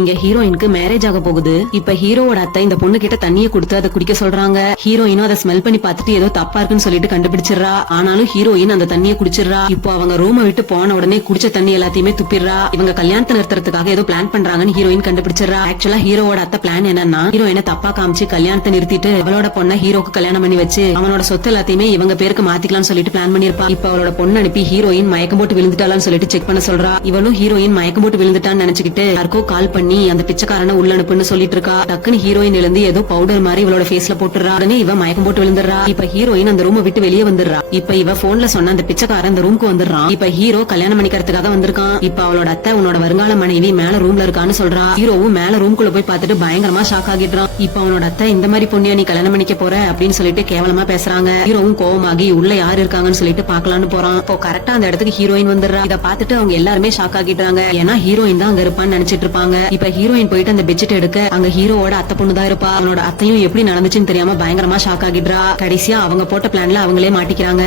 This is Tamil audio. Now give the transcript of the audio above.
இங்க ஹீரோயினுக்கு மேரேஜ் ஆக போகுது. இப்ப ஹீரோவோட அத்தை இந்த பொண்ணு கிட்ட தண்ணியை கொடுத்து அதை குடிக்க சொல்றாங்க. ஹீரோயினும் அதை ஸ்மெல் பண்ணி பார்த்துட்டு ஏதோ தப்பா இருக்குன்னு சொல்லிட்டு கண்டுபிடிச்சிடறா. ஆனாலும் ஹீரோயின் அந்த தண்ணியை குடிச்சிடறா. இப்போ அவங்க ரூமை விட்டு போன உடனே குடிச்ச தண்ணி எல்லாத்தையுமே துப்பிடுறா. இவங்க கல்யாணத்தை நிறுத்துறதுக்காக ஏதோ பிளான் பண்றாங்கன்னு ஹீரோயின் கண்டுபிடிச்சிடறா. ஆக்சுவலா ஹீரோவோட அத்தை பிளான் என்னன்னா, ஹீரோயினை தப்பா காமிச்சு கல்யாணத்தை நிறுத்திட்டு அவளோட பொண்ணை ஹீரோக்கு கல்யாணம் பண்ணி வச்சு அவனோட சொத்து எல்லாத்தையுமே இவங்க பேருக்கு மாத்திக்கலாம்னு சொல்லிட்டு பிளான் பண்ணிருப்பா. இப்ப அவளோட பொண்ணு அனுப்பி ஹீரோயின் மயக்கம் போட்டு விழுந்துட்டாளான்னு சொல்லிட்டு செக் பண்ண சொல்றா. இவளும் ஹீரோயின் மயக்கம் போட்டு விழுந்துட்டான்னு நினைச்சுக்கிட்டு யாருக்கோ கால் பண்ணி அந்த பிச்சைக்காரனை உள்ள அனுப்புன்னு சொல்லிட்டு இருக்கா. டக்குன்னு ஹீரோயின் எழுந்து ஏதோ பவுடர் மாதிரி இவளோட ஃபேஸ்ல போட்டுறா. உடனே இவ மயக்கம் போட்டு விழுந்துடுறா. இப்ப ஹீரோயின் அந்த ரூமை விட்டு வெளியே வந்துடுறா. இப்ப இவ போன்ல சொன்ன அந்த பிச்சைக்காரன் அந்த ரூமுக்கு வந்துடுறான். இப்ப ஹீரோ கல்யாணம் பண்ணிக்கிறதுக்காக வந்திருக்கான். இப்ப அவளோட அத்தை உன்னோட வருங்கால மனைவி மேல ரூம்ல இருக்கான்னு சொல்றா. ஹீரோவும் மேல ரூம்குள்ள போய் பார்த்துட்டு பயங்கரமா ஷாக் ஆகிடுறான். இப்ப அவனோட அத்தை இந்த மாதிரி பொண்ணியா நீ கல்யாணம் பண்ணிக்க போற அப்படின்னு சொல்லிட்டு கேவலமா பேசுறாங்க. ஹீரோவும் கோவமாகி உள்ள யாரு இருக்காங்கன்னு சொல்லிட்டு பாக்கலான்னு போறான். இப்போ கரெக்டா அந்த இடத்துக்கு ஹீரோயின் வந்துடுறா. இத பாத்துட்டு அவங்க எல்லாருமே ஷாக் ஆகிடுறாங்க. ஏன்னா ஹீரோயின் தான் அங்க இருப்பான்னு நினைச்சிட்டு இருப்பாங்க. இப்ப ஹீரோயின் போயிட்டு அந்த பெட்ஷீட் எடுக்க அங்க ஹீரோவோட அத்தை பொண்ணுதான் இருப்பா. அவனோட அத்தையும் எப்படி நடந்துச்சுன்னு தெரியாம பயங்கரமா ஷாக் ஆகிடுறா. கடைசியா அவங்க போட்ட பிளான்ல அவங்களே மாட்டிக்கிறாங்க.